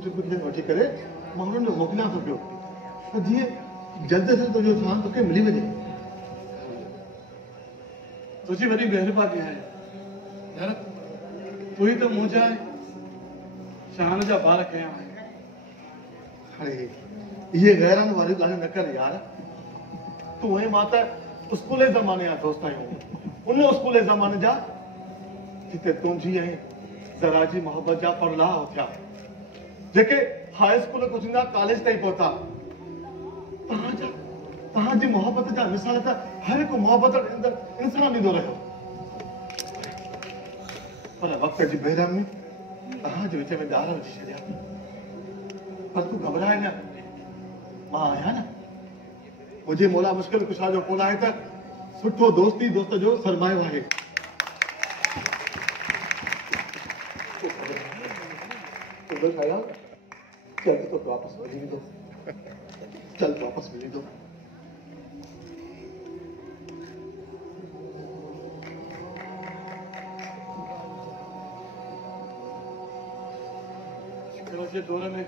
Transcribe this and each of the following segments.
कुछ वठी करे मां उन्हनि खे मोकिलियां थो पियो त जीअं जल्द सां तुंहिंजो सामान तोखे मिली वञे। तुझी वॾी महिरबानी आहे यार, तू ही तो मुंहिंजा शान जा बार कया आहिनि। हाणे इहे गैरान वारियूं ॻाल्हियूं न कर यार। तूं ऐं मां त स्कूल जे ज़माने जा दोस्त आहियूं, उन स्कूल जे ज़माने जा जिते तुंहिंजी ऐं ज़रा जी मोहबत जा परलाह थिया, जेके हाई स्कूल खां थींदा कॉलेज ताईं पहुता। तव्हांजी मोहबत जा मिसाल त हर हिकु मोहबत इंसान ॾींदो रहियो, पर वक़्त जी बेरहमी तव्हांजे विच में ॾार विझी छॾिया। पर तूं घबराए न, मां आहियां न। मुंहिंजे मौला मुश्किल कुशा जो कोन आहे त सुठो दोस्ती दोस्त जो सरमायो आहे। जल्द तो वापस मिली दो, जल्द वापस मिली दो। के दौर में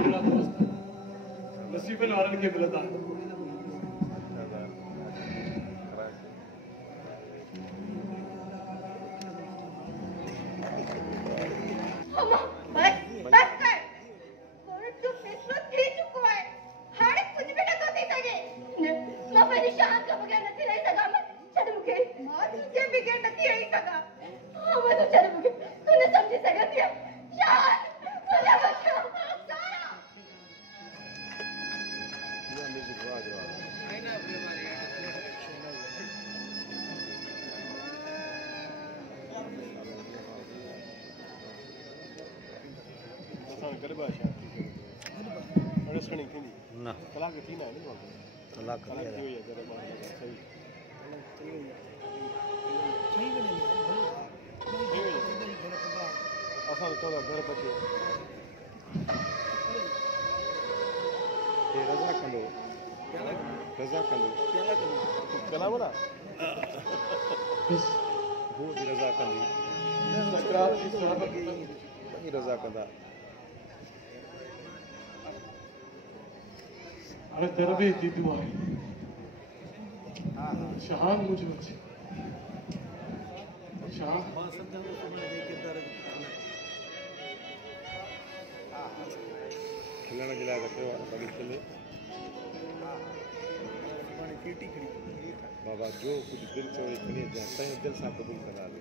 मेरा दोस्त नसीबन वारन के मिलता है। अरे तेरा भी इतनी दुआ है शान मुझे बच्चे शान खिलाना खिला रखे हो बड़ी खेले बाबा जो कुछ दिल चोरी खिले जाता है दिल सा कबूल करा ले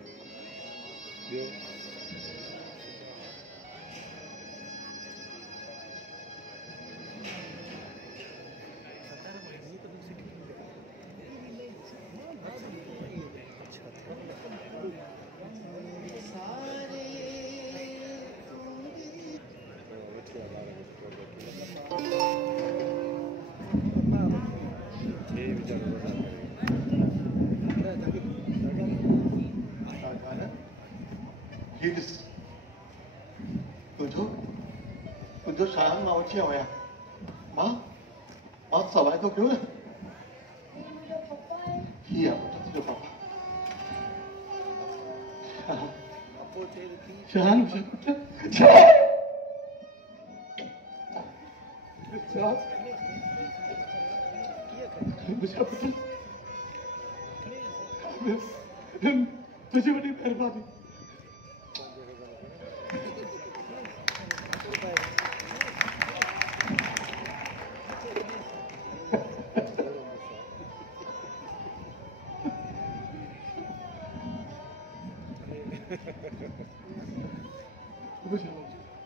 तुझो शान मां उथी आया मां सवाइ तो क्यों ही आ तुझो पापा शान तुझी बड़ी मेहरबानी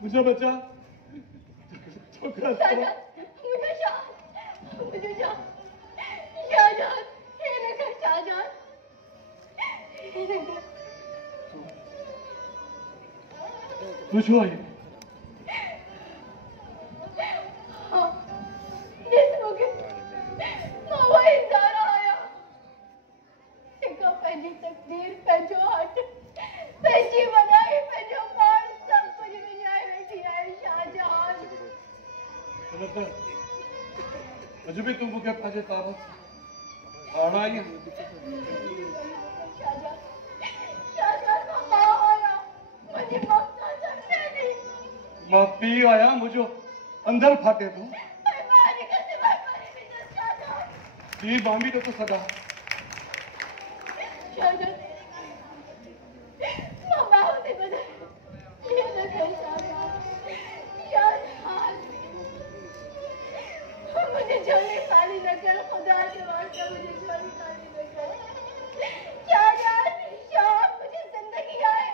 मुझे बच्चा कुछ हुआ है मुझे भी तुम मुझे पाजे ताबत आना ही मां पी आया मुझो अंदर फाटे तो पी बामी तो सदा मुझे झोली खाली न कर, खुदा के वास्ते मुझे झोली खाली न कर। क्या जान शाम मुझे जिंदगी आए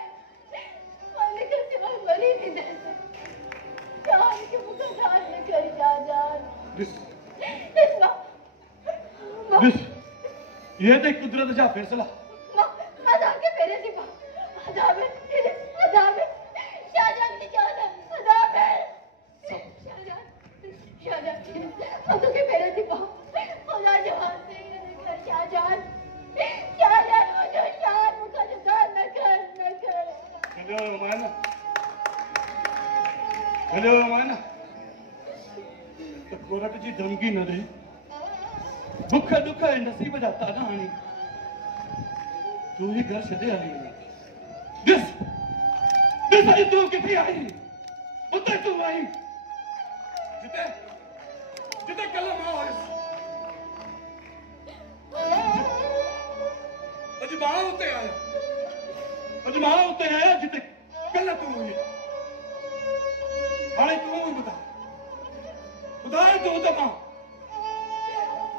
मालिक के सिवा बली नहीं दे सकती। जान के मुकद्दर न कर जान। दिस ये तो कुदरत जा फैसला। अदा के फेरे सिवा अदा में शाहजहां की जान अदा में शाहजहां हम तो के फेरे सिवा खुदा जवान से शाहजहां मुझे शान मुकद्दर न कर। हेलो मायना तो कोरट जी धमकी न दे। दुख नसीब जाता ना आनी तू ही घर छॾे हली दिस अॼु तूं किथे आई उते तूं आई जिते कल मां हुयसि अॼु मां उते आया जिते कल तूं हुई हाणे तूं ॿुधाए तूं त मां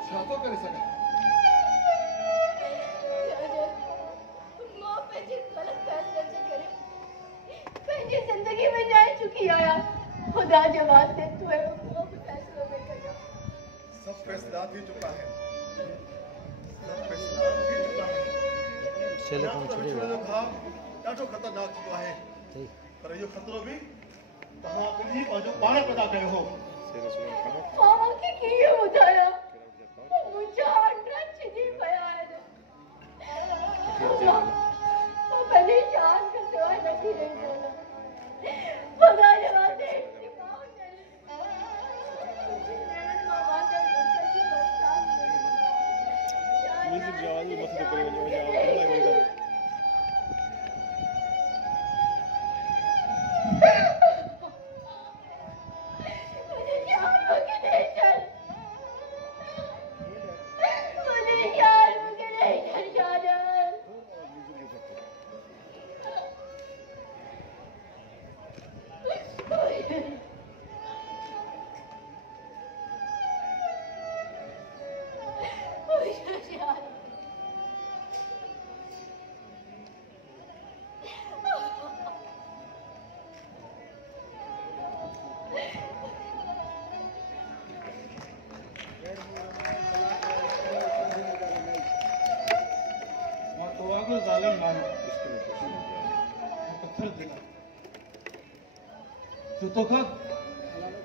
छा थो करे सघां। मां पंहिंजे ग़लत फैसले से करे पंहिंजी जिंदगी में जाए चुकी आया। खुदा जे वास्ते तू वो भी फैसलो में कयो। सब फैसला थी चुका है। भाव ॾाढो ख़तरनाक थींदो आहे पर इहो ख़तरो बि तव्हां ॿिन्ही पंहिंजो पाण पैदा कयो हो। मां खे कीअं ॿुधाया मुंहिंजा अंडा छिॼी पिया आहिनि। मां पंहिंजी जान खां सवाइ नथी रही सघां। खुदा जे वास्ते इस्तीफ़ा करे मुंहिंजी महिनत मां वांदे दुख जी बरसात म्यूजिक जो आवाज मत करे वञो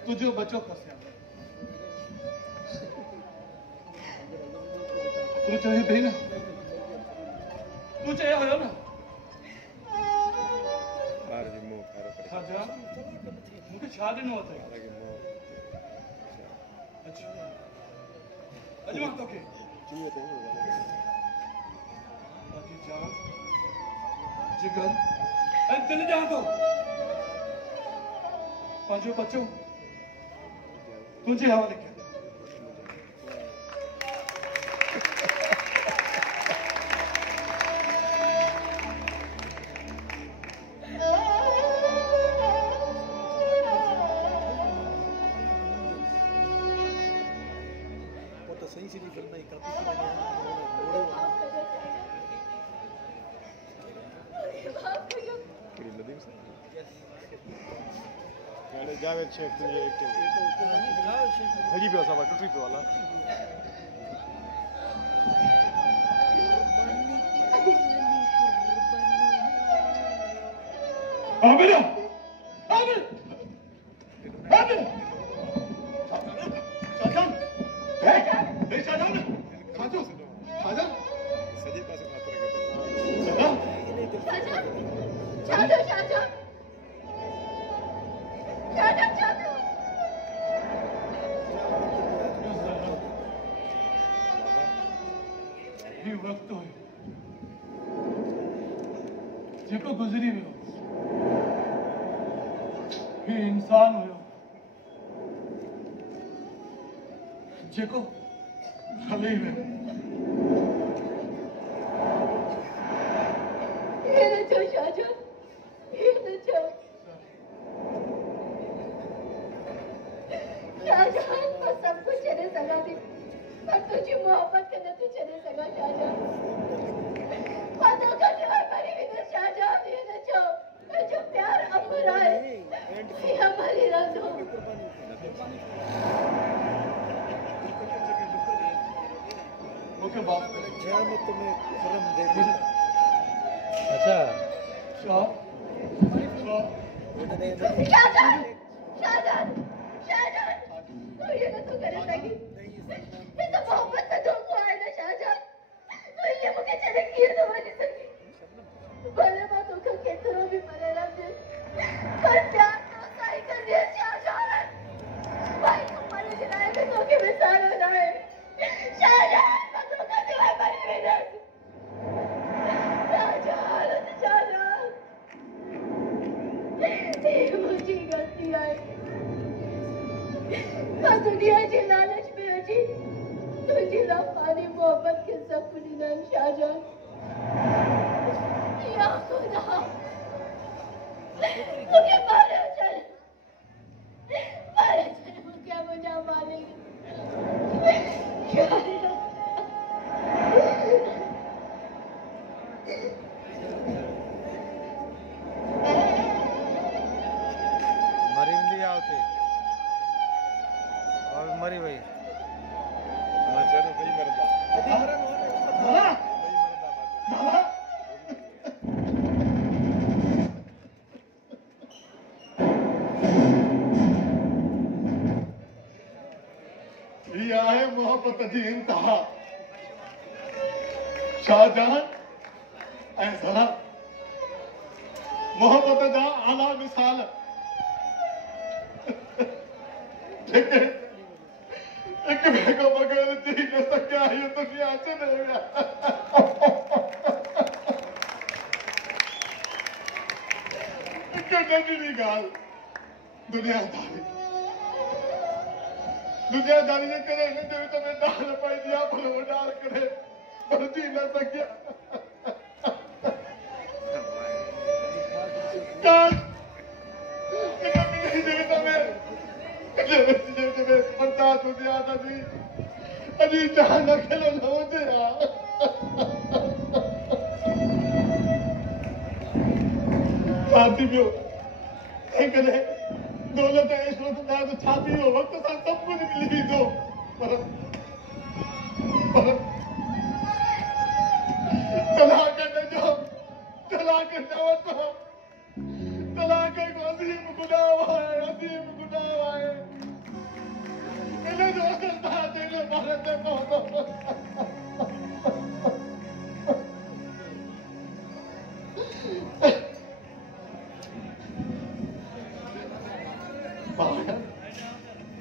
तुझो बचो फसिया तू चाहे भेण तू चाहे हुयो न ॿार जी मोह खारो करे छा मूंखे छा ॾिनो अथई अच्छा अॼु मां तोखे बाक़ी जान जिगर ऐं दिल ॾियां थो पंहिंजो बचो तुझे हवाले कया तो सही सी फिल्म नहीं काफी जावेद शेख की एक्टिंग लगी पियो सभा टुटी पियो वाला आमिर सजे पासे खातर वक्त हुयो जेको गुज़री वियो ही इंसान हुयो जेको हली वियो। ये न चओ शाहजहां, ये न चओ। शाहजहां, मां सब कुछ छॾे सघां थी, पर तुंहिंजी मोहबत खे नथी छॾे सघां शाहजहां। मां तोखां सवाइ मरी वेंदसि शाहजहां, ये न चओ। तुंहिंजो प्यार अमर आहे, ये अमर ई रहंदो। मूंखे माफ़ करे। अच्छा शाह, शाहजहां, शाहजहां, शाहजहां, तू ये नथो करे सघीं। ये त मोहबत जो धोखो आहे न शाहजहां। तू इहे मूंखे छॾे कीअं थो वञी सघीं? भले मां तोखां केतिरो बि परे रहंदसि, पर प्यार तो सां ई कंदसि शाहजहां। भाई तूं मरे जे लाइ बि तोखे विसारियो न आहे। शाहजहां, मां तोखां सवाइ मरी वेंदसि। शाहजहां, शाहजहां, ये मुंहिंजी ग़लती आहे। मां दुनिया जे लालच में अची तुंहिंजी लाफ़ानी मोहबत खे ज़ख़्म ॾिनमि शाहजहां। या ख़ुदा, मूंखे मारे छॾ, मारे छॾ मूंखे मुंहिंजा मालिक। शाहजहां, मरी वेंदी आहे हुते और मरी वई। ये आहे मोहब्बत जी इंतहा। शाहजहां ऐं ज़रा मोहब्बत जा आला मिसाल जेके हिक ॿिए खां बग़ैर थी न सघिया, इहो दुनिया छॾे विया। हिक नंढड़ी ॻाल्हि, दुनियादारी जे करे हिन जे विच में ॾाढ पइजी आहे, पर उहो ॾाढ करे पर थी न सघिया। काश हिन ॿिन्ही जे विच में बर्दाश्त हुजे हा त अॼु जान अकेलो न हुजे हा। छा थी पियो? कॾहिं दौलत ऐं शोहरत लाइ त छा थी वियो? वक़्त सां सभु कुझु मिली वेंदो, पर तलाक न वठो। तलाक हिकु अज़ीम गुनाह आहे, अज़ीम गुनाह आहे। इन जो असर तव्हां जे ॿार ते पवंदो।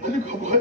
अॼु खां पोइ